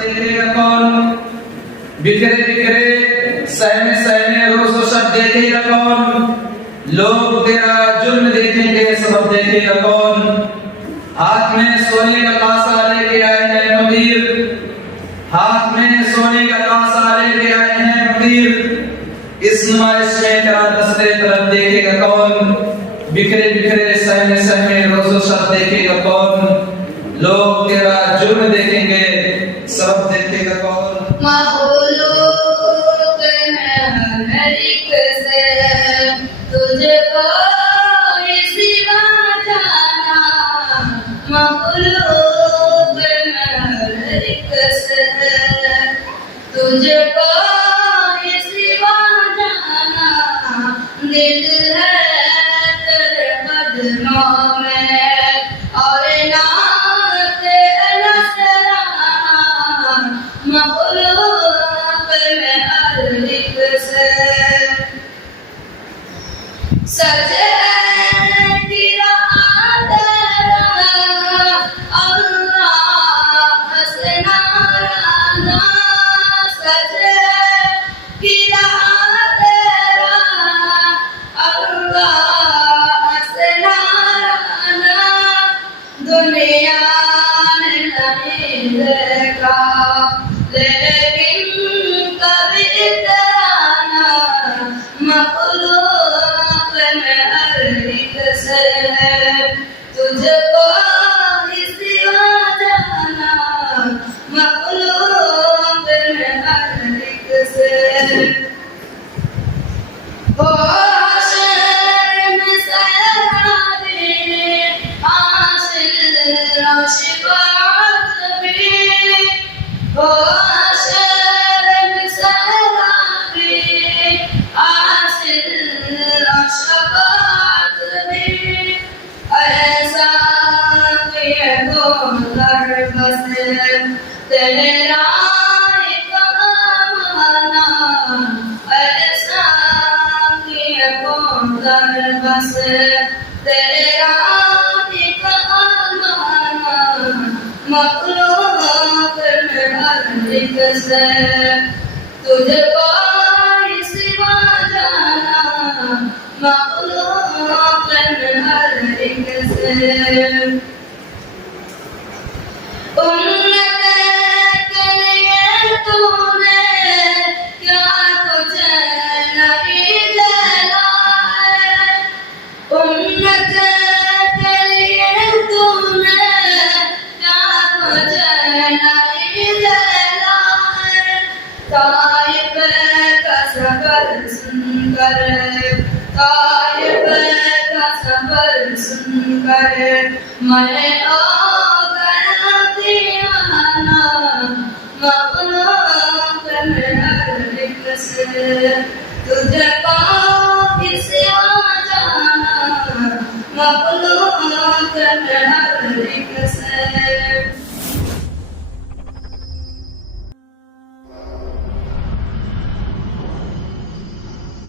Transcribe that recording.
देखेगा कौन बिखरे बिखरे सहमे सहमे रोज शब देखेगा कौन लोग तेरा जुल्म देखेंगे सबब देखेगा कौन हाथ में सोने का कांसा लेके आए हैं फकीर हाथ में सोने का कांसा लेके आए हैं फकीर इस नुमाइश में तेरा दस्ते तरफ देखेगा कौन बिखरे बिखरे सहमे सहमे रोज शब देखेगा कौन लोग तेरा जुर्म देखेंगे सबब देखेगा कौन मखलूक हर एक से तुझको सिवा जाना मखलूक हर एक से तुझको सिवा जाना दिल है तेरे कदमों में और नात नसराना मखलूक में हर एक से सजे तेरा आदर अल्लाह हसनाराना सजे तेरा आदर अल्लाह हसनाराना दुनिया ने नहीं देखा लेकिन कभी तराना मखलूक में हर एक से तुझको सिवा जाना मखलूक में हर एक से हो हश्र में सराबी हासिल शिफाअत भी हो हश्र में सराबी हासिल शिफाअत भी ऐसा किए तो दर बस तेरा एक अमाना ऐसा किए तो दर बस तेरा एक अमाना मखलूक में हर एक से तुझको सिवा जाना मखलूक में हर एक से उन्नत के लिए तूने क्या कुछ नहीं जलाए उन्नत के लिए तूने क्या कुछ नहीं जलाए ताइब का सफर सुनकर ताइब का सफर सुनकर मैं आ गया दीवाना मखलूक में हर एक से तुझको सिवा जाना मखलूक में हर एक से